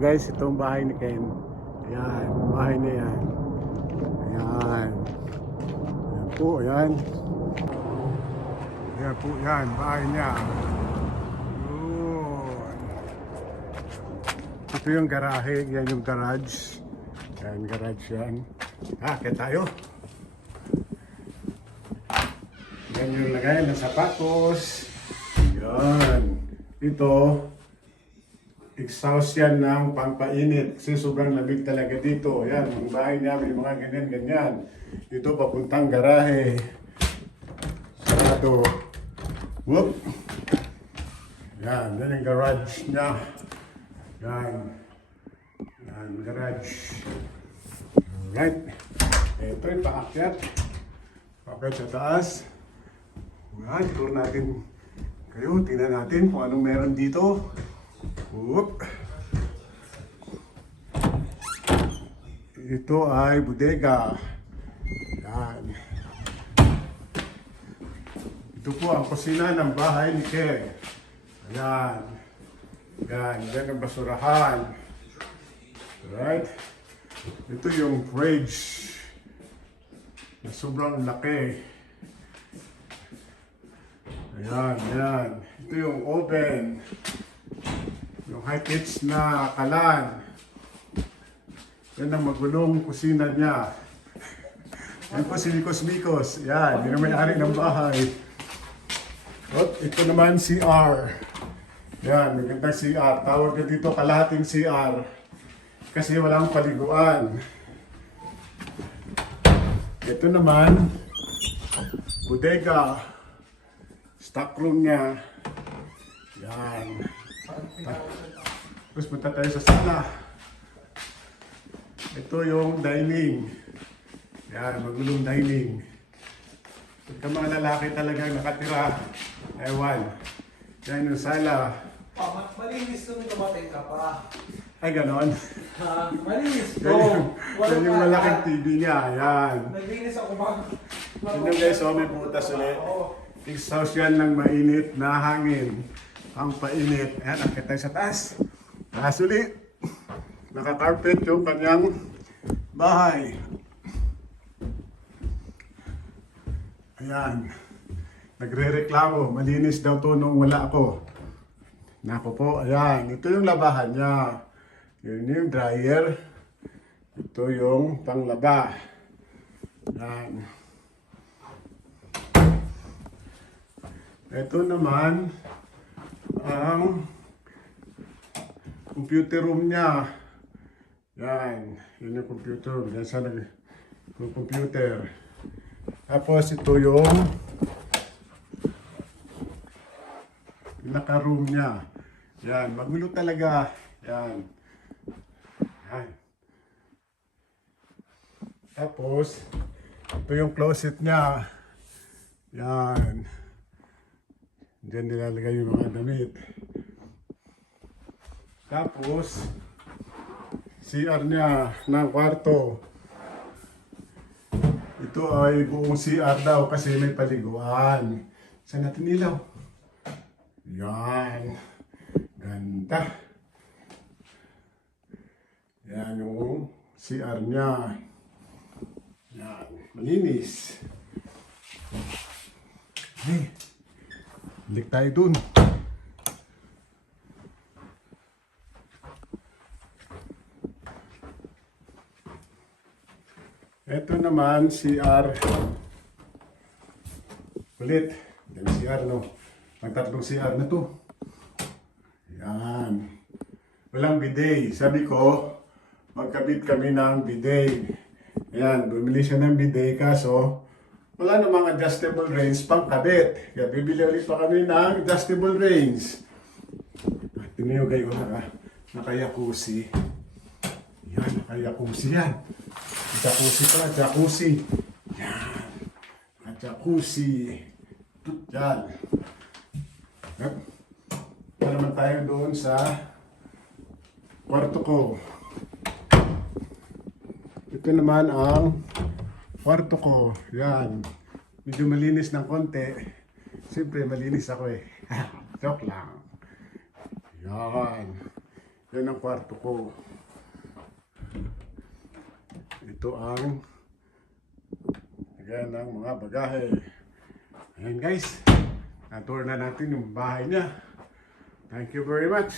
guys, itong bahay ni Ken. Ayan, bahay na yan. Ayan. Ayan po, ayan. Ayan po, yan, bahay niya. Yun. Ito yung garahe, yan yung garage. Ayan, garage yan. Kaya tayo. Yan yung lagay ng sapatos. Yan. Ito, exhaust yan ng pampainit kasi sobrang lamig talaga dito. Yan, ang bahay niya may mga ganyan-ganyan. Ito papuntang garahe. Sarado. Whoop! Yan, yan yung garage niya. Yan. Yan, garage. Alright. Ito yung paakyat. Paakyat sa taas. Yan, tour natin kayo. Tingnan natin kung anong meron dito. Whoop. Ito ay bodega. Yan. Ito po ang kusina ng bahay ni Ken. Ayan. Yan. Yan ang basurahan. Right? Ito yung fridge. Na sobrang laki. Ayan. Yan. Ito yung oven. Yung high-pitch na kalan. Yan ang magulong kusina niya. Yan po si Mikos-Mikos. Yan, yun ang may-ari ng bahay. At ito naman CR. Yan, magandang CR. Tawag na dito kalahating CR. Kasi walang paliguan. Ito naman, bodega. Stockroom niya. Yan. Tapos punta tayo sa sala. Ito yung dining. Yan, magulong dining. Pagka mga lalaki talagang nakatira, ewan. Yan yung sala. Malinis nung dumating ka pa. Ay, ganon. Malinis. Yan yung malaking TV niya. Yan. Naglinis ako ba? Yan yung guys, may butas ulit. Exhaust yan ng mainit na hangin. Ang painit. Ayan, akit tayo sa taas. Taas ulit. Naka-carpet yung kanyang bahay. Ayan. Nagre-reklamo. Malinis daw to nung wala ako. Nako po, ayan. Ito yung labahan niya. Yun yung dryer. Ito yung panglaba. Ayan. Ito naman ang computer room niya. Yan. Yun yung computer room. Yan sa computer. Tapos ito yung pinaka-room niya. Yan. Magulo talaga. Yan. Yan. Tapos ito yung closet niya. Yan. Diyan nilalagay yung mga damit. Tapos, CR niya ng kwarto. Ito ay buong CR daw kasi may paliguan. Saan natin ilaw? Yan. Ganda. Yan yung CR niya. Yan. Malinis. Hey. Balik tayo dun. Ito naman, CR. Ulit. Yan CR, no? Magtatlong CR na to. Yan. Walang bidet. Sabi ko, magkabit kami ng bidet. Ayan, bumili siya ng bidet kaso wala namang adjustable range pang kabit. Kaya bibili ulit pa kami ng adjustable range. Tingnan nyo kayo, naka-jacuzzi. Yan, naka-jacuzzi yan. Jacuzzi pala, jacuzzi. Yan. Naka-jacuzzi. Yan. Ito naman tayo doon sa kwarto ko. Ito naman ang kwarto ko. Yan. Medyo malinis ng konti. Siyempre, malinis ako eh. Joke lang. Yan. Yan ang kwarto ko. Ito ang yan ang mga bagahe. Ayan guys, na-tour na natin yung bahay niya. Thank you very much.